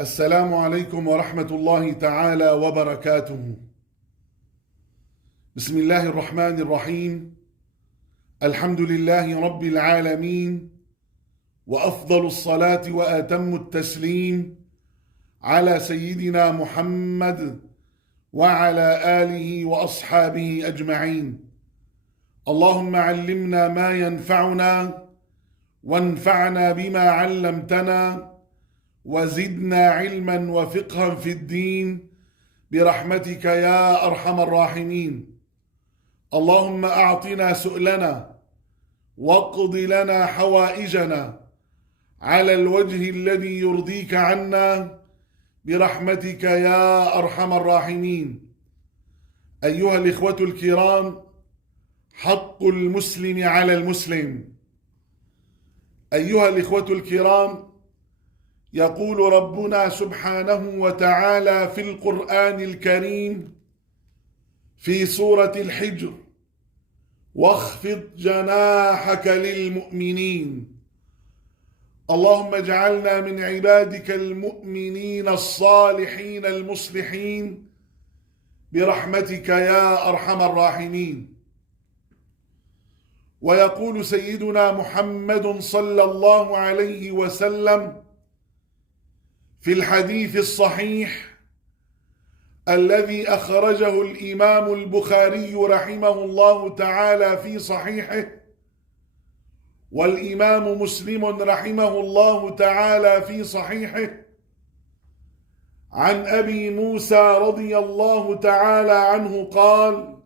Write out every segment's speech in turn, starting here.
السلام عليكم ورحمة الله تعالى وبركاته. بسم الله الرحمن الرحيم. الحمد لله رب العالمين، وأفضل الصلاة وأتم التسليم على سيدنا محمد وعلى آله وأصحابه أجمعين. اللهم علمنا ما ينفعنا وانفعنا بما علمتنا وزدنا علما وفقها في الدين برحمتك يا أرحم الراحمين. اللهم أعطنا سؤلنا واقض لنا حوائجنا على الوجه الذي يرضيك عنا برحمتك يا أرحم الراحمين. أيها الإخوة الكرام، حق المسلم على المسلم. أيها الإخوة الكرام، يقول ربنا سبحانه وتعالى في القرآن الكريم في سورة الحجر: واخفض جناحك للمؤمنين. اللهم اجعلنا من عبادك المؤمنين الصالحين المصلحين برحمتك يا أرحم الراحمين. ويقول سيدنا محمد صلى الله عليه وسلم في الحديث الصحيح الذي أخرجه الإمام البخاري رحمه الله تعالى في صحيحه، والإمام مسلم رحمه الله تعالى في صحيحه، عن أبي موسى رضي الله تعالى عنه قال: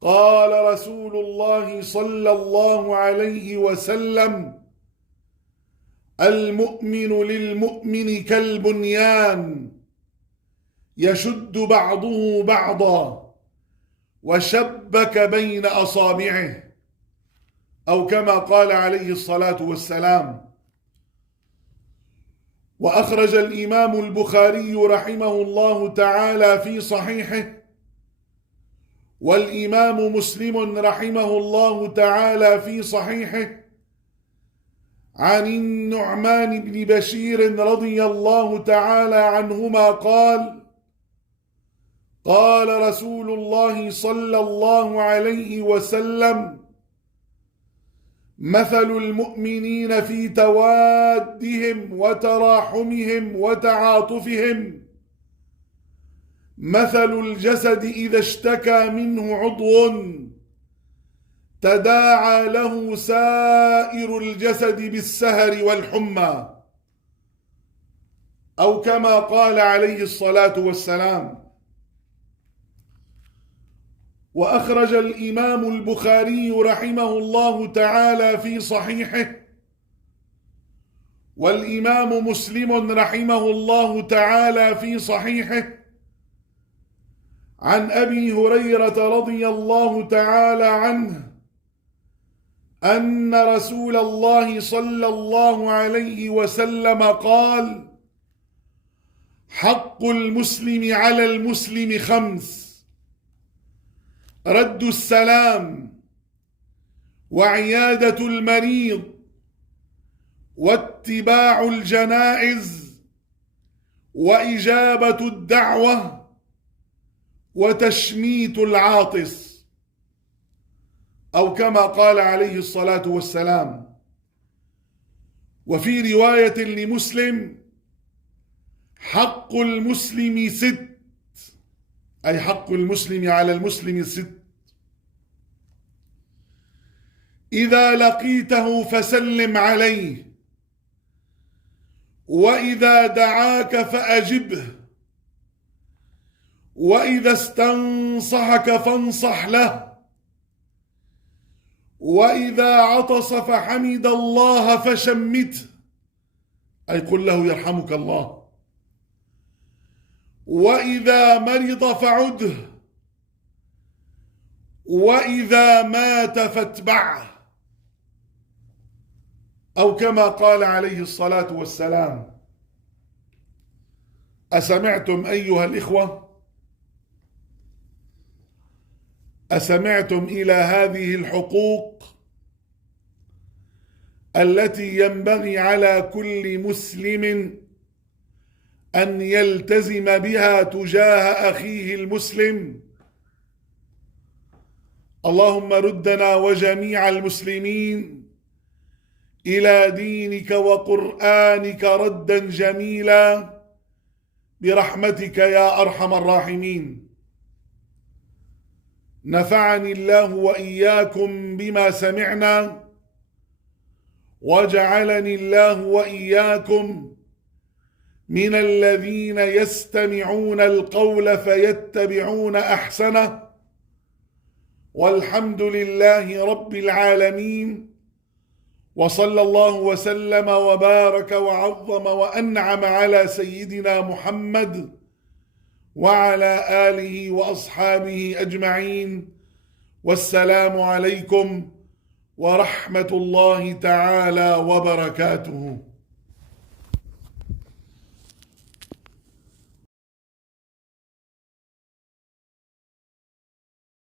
قال رسول الله صلى الله عليه وسلم: المؤمن للمؤمن كالبنيان يشد بعضه بعضا وشبك بين أصابعه، أو كما قال عليه الصلاة والسلام. وأخرج الإمام البخاري رحمه الله تعالى في صحيحه، والإمام مسلم رحمه الله تعالى في صحيحه، عن النعمان بن بشير رضي الله تعالى عنهما قال: قال رسول الله صلى الله عليه وسلم: مثل المؤمنين في توادهم وتراحمهم وتعاطفهم مثل الجسد إذا اشتكى منه عضو تداعى له سائر الجسد بالسهر والحمى، أو كما قال عليه الصلاة والسلام. وأخرج الإمام البخاري رحمه الله تعالى في صحيحه، والإمام مسلم رحمه الله تعالى في صحيحه، عن أبي هريرة رضي الله تعالى عنه أن رسول الله صلى الله عليه وسلم قال: حق المسلم على المسلم 5: رد السلام، وعيادة المريض، واتباع الجنائز، وإجابة الدعوة، وتشميت العاطس، أو كما قال عليه الصلاة والسلام. وفي رواية لمسلم: حق المسلم 6، أي حق المسلم على المسلم 6: إذا لقيته فسلم عليه، وإذا دعاك فأجبه، وإذا استنصحك فانصح له، وإذا عطس فحمد الله فشمته، أي قل له يرحمك الله، وإذا مرض فعده، وإذا مات فاتبعه، أو كما قال عليه الصلاة والسلام. أسمعتم أيها الإخوة؟ أسمعتم إلى هذه الحقوق التي ينبغي على كل مسلم أن يلتزم بها تجاه أخيه المسلم. اللهم ردنا وجميع المسلمين إلى دينك وقرآنك ردا جميلا برحمتك يا أرحم الراحمين. نفعني الله وإياكم بما سمعنا، وجعلني الله وإياكم من الذين يستمعون القول فيتبعون أحسنه، والحمد لله رب العالمين، وصلى الله وسلم وبارك وعظم وأنعم على سيدنا محمد وعلى آله وأصحابه أجمعين، والسلام عليكم ورحمة الله تعالى وبركاته.